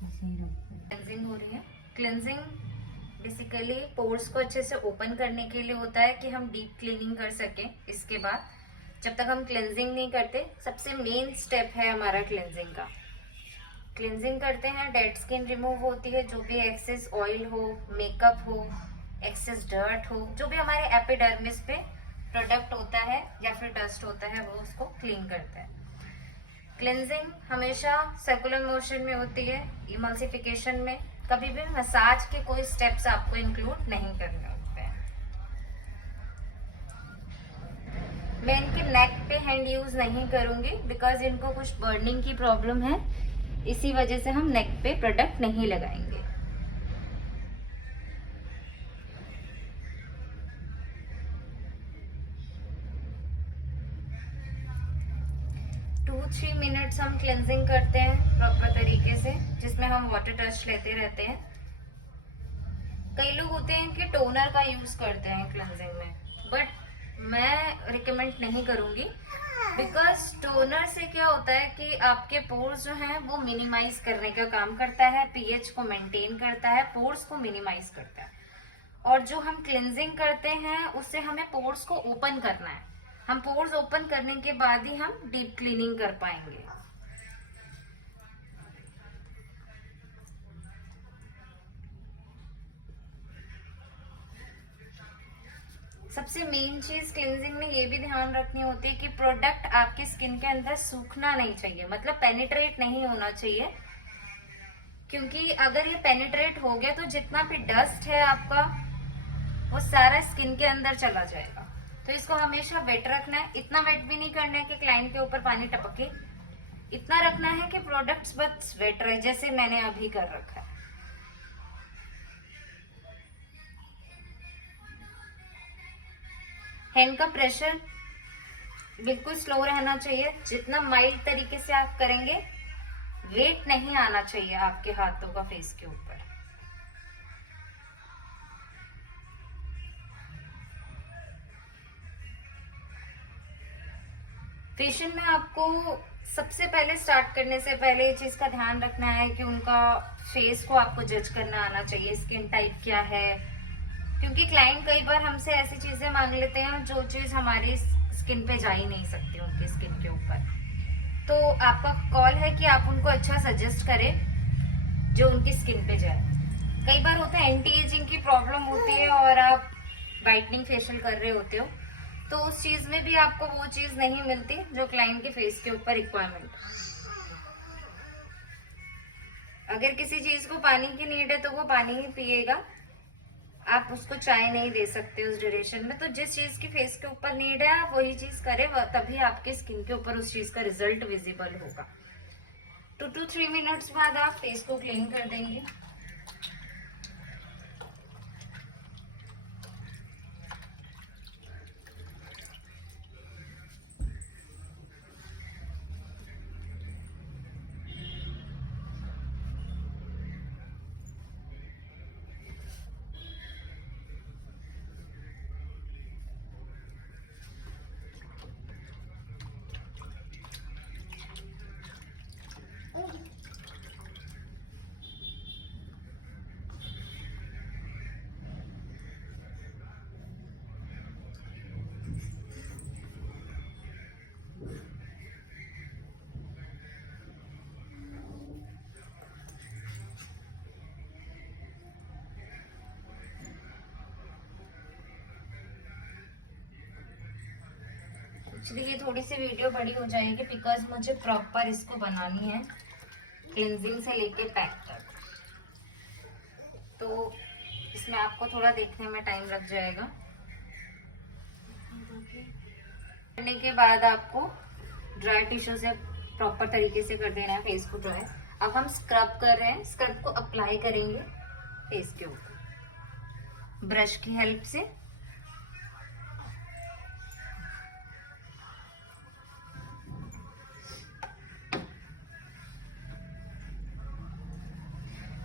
Cleansing हो रही है। क्लेंजिंग बेसिकली पोर्स को अच्छे से ओपन करने के लिए होता है कि हम डीप क्लीनिंग कर सकें। इसके बाद जब तक हम क्लेंजिंग नहीं करते, सबसे मेन स्टेप है हमारा क्लेंजिंग का। क्लेंजिंग करते हैं, डेड स्किन रिमूव होती है, जो भी एक्सेस ऑयल हो, मेकअप हो, एक्सेस डर्ट हो, जो भी हमारे एपिडर्मिस पे प्रोडक्ट होता है या फिर डस्ट होता है, वो उसको क्लीन करता है। क्लेंजिंग हमेशा सर्कुलर मोशन में होती है, इमल्सिफिकेशन में। कभी भी मसाज के कोई स्टेप्स आपको इंक्लूड नहीं करने होते हैं। मैं इनके नेक पे हैंड यूज नहीं करूंगी बिकॉज इनको कुछ बर्निंग की प्रॉब्लम है, इसी वजह से हम नेक पे प्रोडक्ट नहीं लगाएंगे। 2-3 मिनट्स हम क्लेंजिंग करते हैं प्रॉपर तरीके से, जिसमें हम वाटर टच लेते रहते हैं। कई लोग होते हैं कि टोनर का यूज करते हैं क्लेंजिंग में, बट मैं रिकमेंड नहीं करूंगी बिकॉज टोनर से क्या होता है कि आपके पोर्स जो हैं वो मिनिमाइज करने का काम करता है, पीएच को मेंटेन करता है, पोर्स को मिनिमाइज करता है। और जो हम क्लेंजिंग करते हैं उससे हमें पोर्स को ओपन करना है। हम पोर्स ओपन करने के बाद ही हम डीप क्लीनिंग कर पाएंगे। सबसे मेन चीज क्लींजिंग में ये भी ध्यान रखनी होती है कि प्रोडक्ट आपकी स्किन के अंदर सूखना नहीं चाहिए, मतलब पेनिट्रेट नहीं होना चाहिए। क्योंकि अगर ये पेनिट्रेट हो गया तो जितना भी डस्ट है आपका वो सारा स्किन के अंदर चला जाएगा। तो इसको हमेशा वेट रखना है। इतना वेट भी नहीं करना है कि क्लाइंट के ऊपर पानी टपके, इतना रखना है कि प्रोडक्ट्स बस वेट रहे, जैसे मैंने अभी कर रखा है। हैंड का प्रेशर बिल्कुल स्लो रहना चाहिए। जितना माइल्ड तरीके से आप करेंगे, वेट नहीं आना चाहिए आपके हाथों का फेस के ऊपर। फेशियल में आपको सबसे पहले स्टार्ट करने से पहले ये चीज का ध्यान रखना है कि उनका फेस को आपको जज करना आना चाहिए, स्किन टाइप क्या है। क्योंकि क्लाइंट कई बार हमसे ऐसी चीजें मांग लेते हैं जो चीज हमारी स्किन पे जा ही नहीं सकती उनकी स्किन के ऊपर। तो आपका कॉल है कि आप उनको अच्छा सजेस्ट करें जो उनकी स्किन पे जाए। कई बार होता है एंटी एजिंग की प्रॉब्लम होती है और आप वाइटनिंग फेशियल कर रहे होते हो, तो उस चीज में भी आपको वो चीज नहीं मिलती जो क्लाइंट के फेस के ऊपर रिक्वायरमेंट। अगर किसी चीज को पानी की नीड है तो वो पानी ही पिएगा, आप उसको चाय नहीं दे सकते उस ड्यूरेशन में। तो जिस चीज की फेस के ऊपर नीड है आप वही चीज करें, तभी आपके स्किन के ऊपर उस चीज का रिजल्ट विजिबल होगा। 2 to 3 मिनट्स बाद आप फेस को क्लीन कर देंगे। एक्चुअली ये थोड़ी सी वीडियो बड़ी हो जाएगी बिकॉज मुझे प्रॉपर इसको बनानी है क्लींजिंग से लेके पैक तक, तो इसमें आपको थोड़ा देखने में टाइम लग जाएगा। करने के बाद आपको ड्राई टिश्यू से प्रॉपर तरीके से कर देना है फेस को ड्राई। अब हम स्क्रब कर रहे हैं, स्क्रब को अप्लाई करेंगे फेस के ऊपर ब्रश की हेल्प से।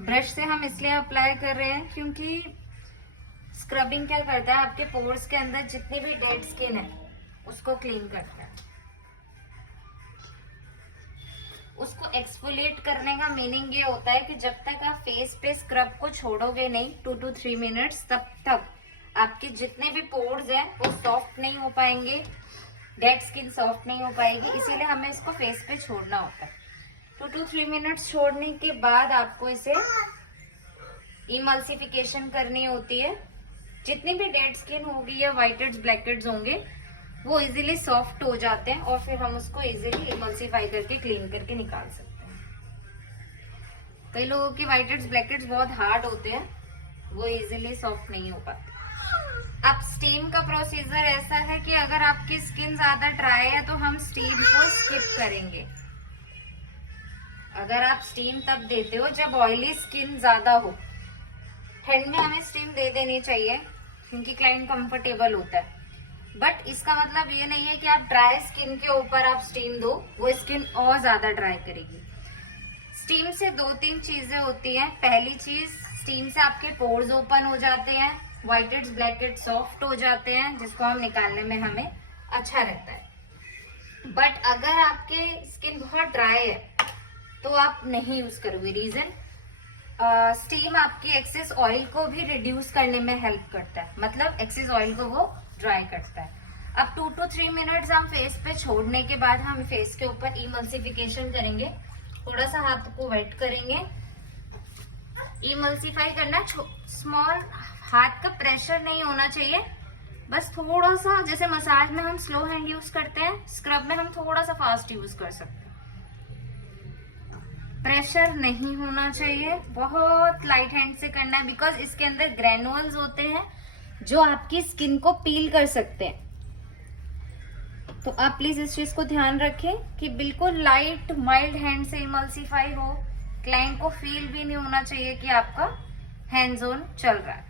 ब्रश से हम इसलिए अप्लाई कर रहे हैं क्योंकि स्क्रबिंग क्या करता है, आपके पोर्स के अंदर जितनी भी डेड स्किन है उसको क्लीन करता है, उसको एक्सफोलिएट करने का मीनिंग ये होता है कि जब तक आप फेस पे स्क्रब को छोड़ोगे नहीं 2 to 3 मिनट्स, तब तक आपके जितने भी पोर्स हैं वो सॉफ्ट नहीं हो पाएंगे, डेड स्किन सॉफ्ट नहीं हो पाएगी। इसीलिए हमें इसको फेस पे छोड़ना होता है। 2 to 3 मिनट्स छोड़ने के बाद आपको इसे इमल्सिफिकेशन करनी होती है। जितनी भी डेड स्किन होगी या व्हाइट हेड्स ब्लैक हेड्स होंगे वो इजीली सॉफ्ट हो जाते हैं और फिर हम उसको इजीली इमल्सिफाई करके क्लीन करके निकाल सकते हैं। कई लोगों की व्हाइट हेड्स ब्लैक हेड्स बहुत हार्ड होते हैं, वो इजीली सॉफ्ट नहीं हो पाते। अब स्टीम का प्रोसीजर ऐसा है कि अगर आपकी स्किन ज्यादा ड्राई है तो हम स्टीम को स्किप करेंगे। अगर आप स्टीम तब देते हो जब ऑयली स्किन ज्यादा हो। ठंड में हमें स्टीम दे देनी चाहिए क्योंकि क्लाइंट कंफर्टेबल होता है, बट इसका मतलब ये नहीं है कि आप ड्राई स्किन के ऊपर आप स्टीम दो, वो स्किन और ज्यादा ड्राई करेगी। स्टीम से 2-3 चीजें होती हैं। पहली चीज, स्टीम से आपके पोर्स ओपन हो जाते हैं, white heads black heads soft हो जाते हैं, जिसको हम निकालने में हमें अच्छा रहता है। बट अगर आपके स्किन बहुत ड्राई है तो आप नहीं यूज करोगे। रीजन, स्टीम आपकी एक्सेस ऑयल को भी रिड्यूस करने में हेल्प करता है, मतलब एक्सेस ऑयल को वो ड्राई करता है। अब 2 to 3 मिनट्स हम फेस पे छोड़ने के बाद हम फेस के ऊपर इमल्सिफिकेशन करेंगे। थोड़ा सा हाथ को वेट करेंगे। इमल्सिफाई करना स्मॉल, हाथ का प्रेशर नहीं होना चाहिए, बस थोड़ा सा, जैसे मसाज में हम स्लो हैंड यूज करते हैं, स्क्रब में हम थोड़ा सा फास्ट यूज कर सकते हैं। प्रेशर नहीं होना चाहिए, बहुत लाइट हैंड से करना है, बिकॉज इसके अंदर ग्रेनुअल्स होते हैं जो आपकी स्किन को पील कर सकते हैं। तो आप प्लीज इस चीज को ध्यान रखें कि बिल्कुल लाइट माइल्ड हैंड से इमल्सिफाई हो। क्लाइंट को फील भी नहीं होना चाहिए कि आपका हैंड्स ऑन चल रहा है।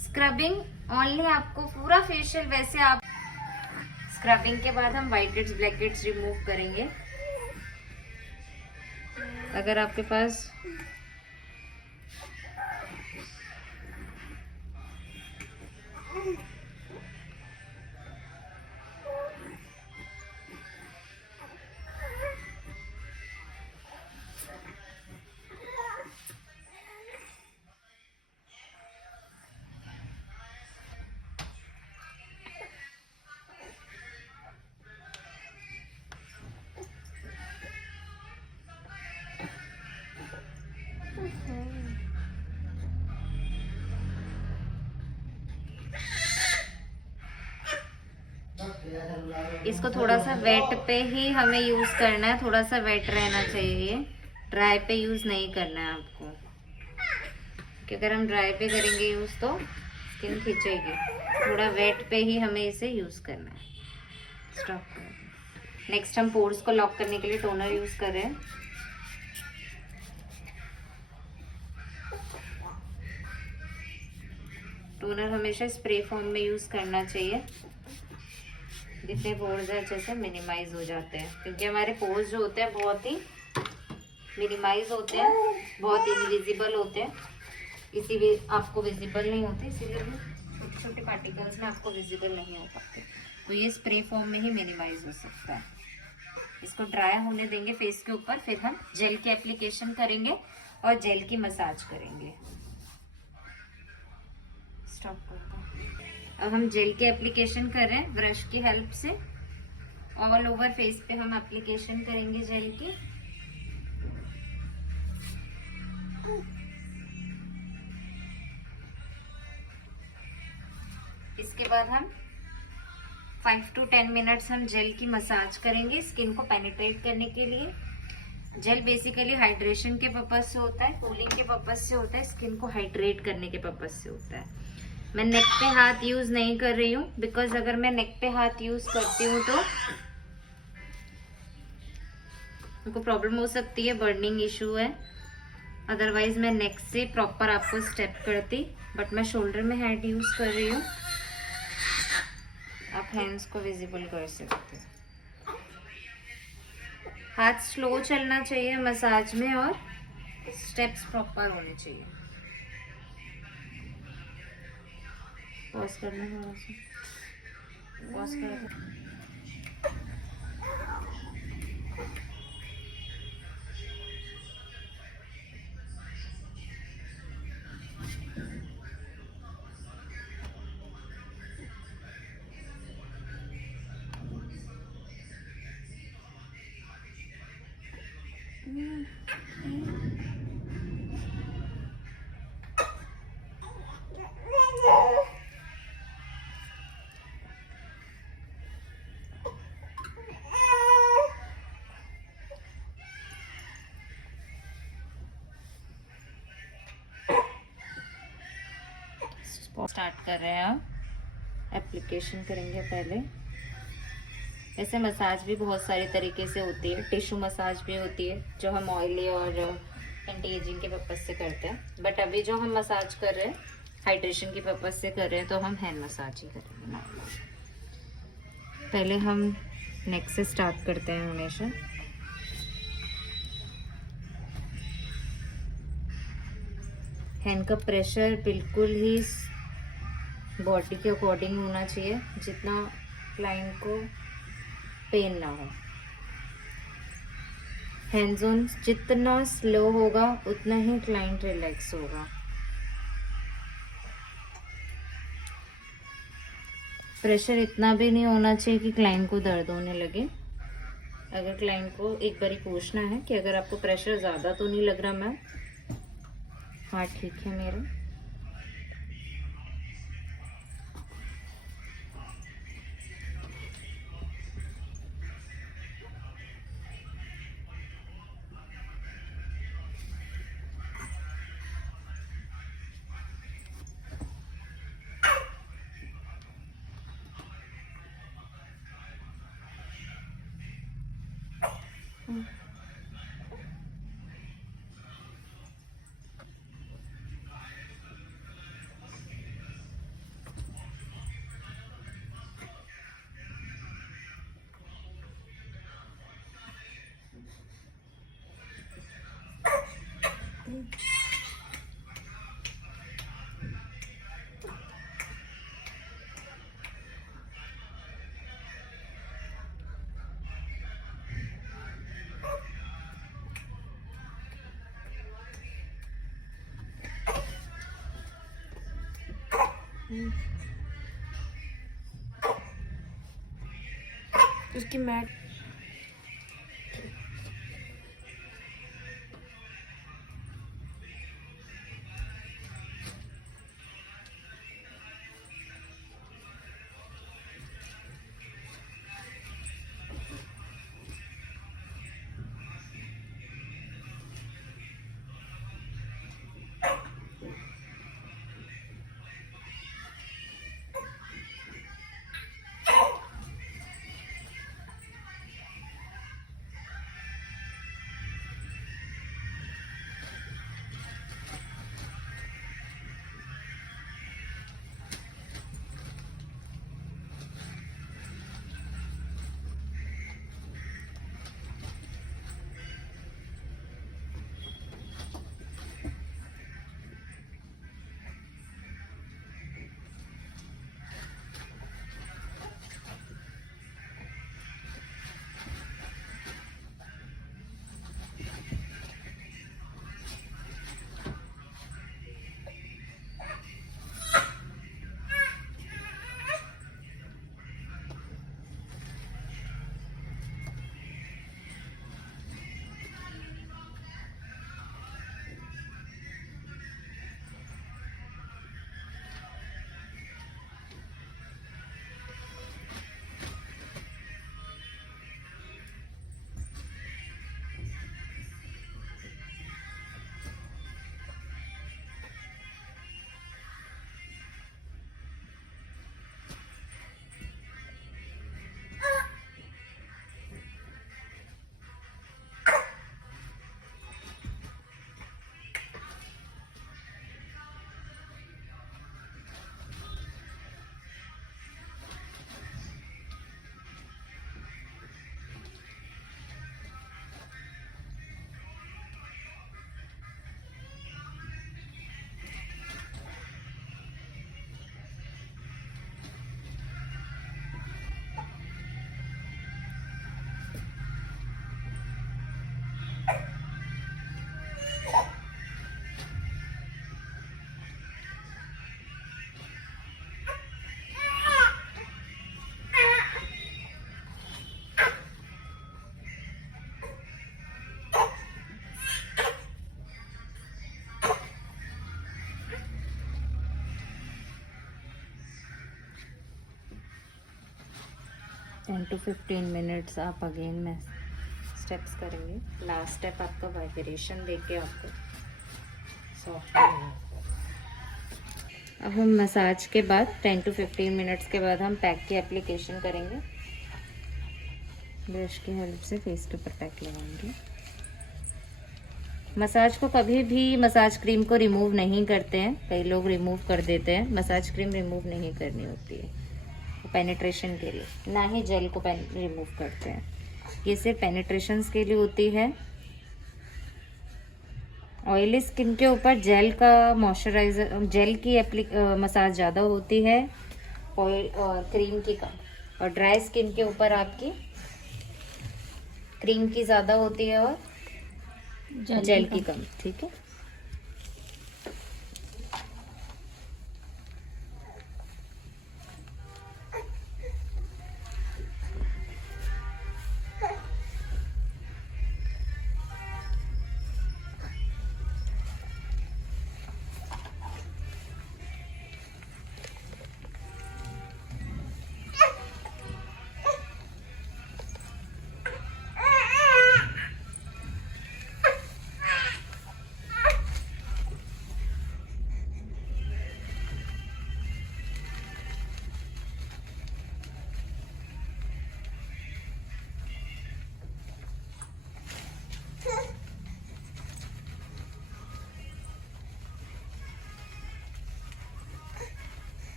स्क्रबिंग ओनली, आपको पूरा फेशियल वैसे आप स्क्रबिंग के बाद हम white heads black heads remove करेंगे। अगर आपके पास इसको थोड़ा सा वेट पे ही हमें यूज करना है, थोड़ा सा वेट रहना चाहिए, ड्राई पे यूज नहीं करना है आपको, क्योंकि अगर हम ड्राई पे करेंगे यूज तो स्किन खिंचेगी। थोड़ा वेट पे ही हमें इसे यूज करना है। स्टॉप कर। नेक्स्ट हम पोर्स को लॉक करने के लिए टोनर यूज कर रहे हैं। टोनर हमेशा स्प्रे फॉर्म में यूज करना चाहिए, जितने पोर्स है अच्छे से मिनिमाइज हो जाते हैं, क्योंकि हमारे पोर्स जो होते हैं बहुत ही मिनिमाइज होते हैं, बहुत इनविजिबल होते हैं, इसीलिए आपको विजिबल नहीं होते, इसीलिए वो छोटे छोटे पार्टिकल्स में आपको विजिबल नहीं हो पाते। तो ये स्प्रे फॉर्म में ही मिनिमाइज हो सकता है। इसको ड्राई होने देंगे फेस के ऊपर, फिर हम जेल की एप्लीकेशन करेंगे और जेल की मसाज करेंगे। स्टॉप करते हैं। अब हम जेल की एप्लीकेशन कर रहे हैं ब्रश की हेल्प से। ऑल ओवर फेस पे हम एप्लीकेशन करेंगे जेल की। इसके बाद हम 5 to 10 मिनट्स हम जेल की मसाज करेंगे स्किन को पेनिट्रेट करने के लिए। जेल बेसिकली हाइड्रेशन के पर्पज से होता है, कूलिंग के पर्पज से होता है, स्किन को हाइड्रेट करने के पर्पज से होता है। मैं नेक पे हाथ यूज नहीं कर रही हूँ, बिकॉज अगर मैं नेक पे हाथ यूज करती हूँ तो उनको प्रॉब्लम हो सकती है, बर्निंग इशू है। अदरवाइज मैं नेक से प्रॉपर आपको स्टेप करती, बट मैं शोल्डर में हैंड यूज कर रही हूँ। आप हैंड्स को विजिबल कर सकते हैं। हाथ स्लो चलना चाहिए मसाज में और स्टेप्स प्रॉपर होने चाहिए। पॉज करना है, पॉज कर। स्टार्ट कर रहे हैं आप। एप्लीकेशन करेंगे पहले। ऐसे मसाज भी बहुत सारे तरीके से होती है। टिश्यू मसाज भी होती है जो हम ऑयली और एंटी एजिंग के पर्पज से करते हैं, बट अभी जो हम मसाज कर रहे हैं हाइड्रेशन के पर्पज से कर रहे हैं, तो हम हैंड मसाज ही करेंगे। पहले हम नेक से स्टार्ट करते हैं हमेशा। हैंड का प्रेशर बिल्कुल ही बॉडी के अकॉर्डिंग होना चाहिए, जितना क्लाइंट को पेन ना हो। हैंड्स ऑन जितना स्लो होगा उतना ही क्लाइंट रिलैक्स होगा। प्रेशर इतना भी नहीं होना चाहिए कि क्लाइंट को दर्द होने लगे। अगर क्लाइंट को एक बारी पूछना है कि अगर आपको प्रेशर ज़्यादा तो नहीं लग रहा मैम, हाँ ठीक है मेरा, उसकी मैट 10 to 15 मिनट्स आप अगेन में स्टेप्स करेंगे। लास्ट स्टेप आपका वाइब्रेशन देके आपको सॉफ्ट होगा। अब हम मसाज के बाद 10 to 15 मिनट्स के बाद हम पैक की एप्लीकेशन करेंगे। ब्रश की हेल्प से फेस के ऊपर पैक लगाएंगे। मसाज को कभी भी मसाज क्रीम को रिमूव नहीं करते हैं, कई लोग रिमूव कर देते हैं। मसाज क्रीम रिमूव नहीं करनी होती है पेनिट्रेशन के लिए, ना ही जेल को रिमूव करते हैं। ये सिर्फ पेनिट्रेशन के लिए होती है। ऑयली स्किन के ऊपर जेल का मॉइस्चराइजर, जेल की मसाज ज़्यादा होती है ऑयल और क्रीम की कम, और ड्राई स्किन के ऊपर आपकी क्रीम की ज़्यादा होती है और जेल की कम। ठीक है,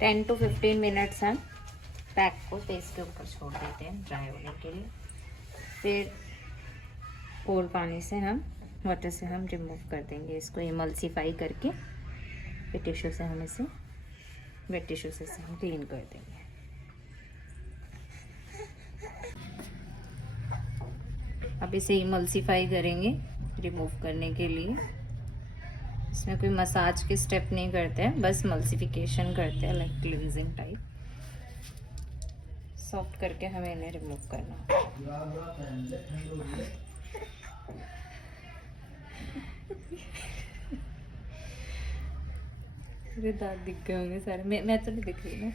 टेन टू 15 मिनट्स हम पैक को फेस के ऊपर छोड़ देते हैं ड्राई होने के लिए। फिर कोल्ड पानी से हम वाटर से हम रिमूव कर देंगे इसको, इमल्सीफाई करके फिर टिश्यू से हम इसे वेट टिश्यू से हम क्लीन कर देंगे। अब इसे इमल्सीफाई करेंगे रिमूव करने के लिए। इसमें कोई मसाज के स्टेप नहीं करते हैं, बस मल्सिफिकेशन करते हैं, लाइक क्लींजिंग टाइप। सॉफ्ट करके हमें इन्हें रिमूव करना। मेरे दांत दिख गए होंगे सारे। मैं तो नहीं दिख रही ना।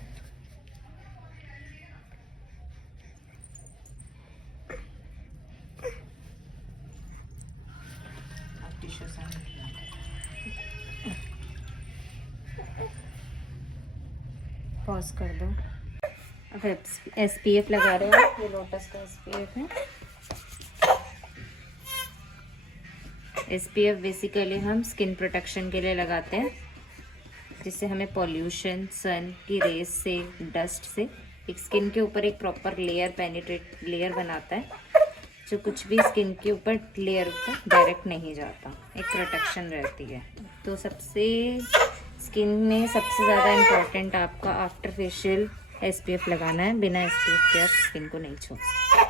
टिश्यू से पॉज कर दो। अब SPF लगा रहे हो, ये लोटस का SPF है। SPF बेसिकली हम स्किन प्रोटेक्शन के लिए लगाते हैं, जिससे हमें पॉल्यूशन, सन की रेस से, डस्ट से एक स्किन के ऊपर एक प्रॉपर लेयर बनाता है, जो कुछ भी स्किन के ऊपर लेयर पर डायरेक्ट नहीं जाता, एक प्रोटेक्शन रहती है। तो सबसे स्किन में सबसे ज़्यादा इम्पोर्टेंट आपका आफ्टर फेशियल SPF लगाना है। बिना SPF के आप स्किन को नहीं छू सकते।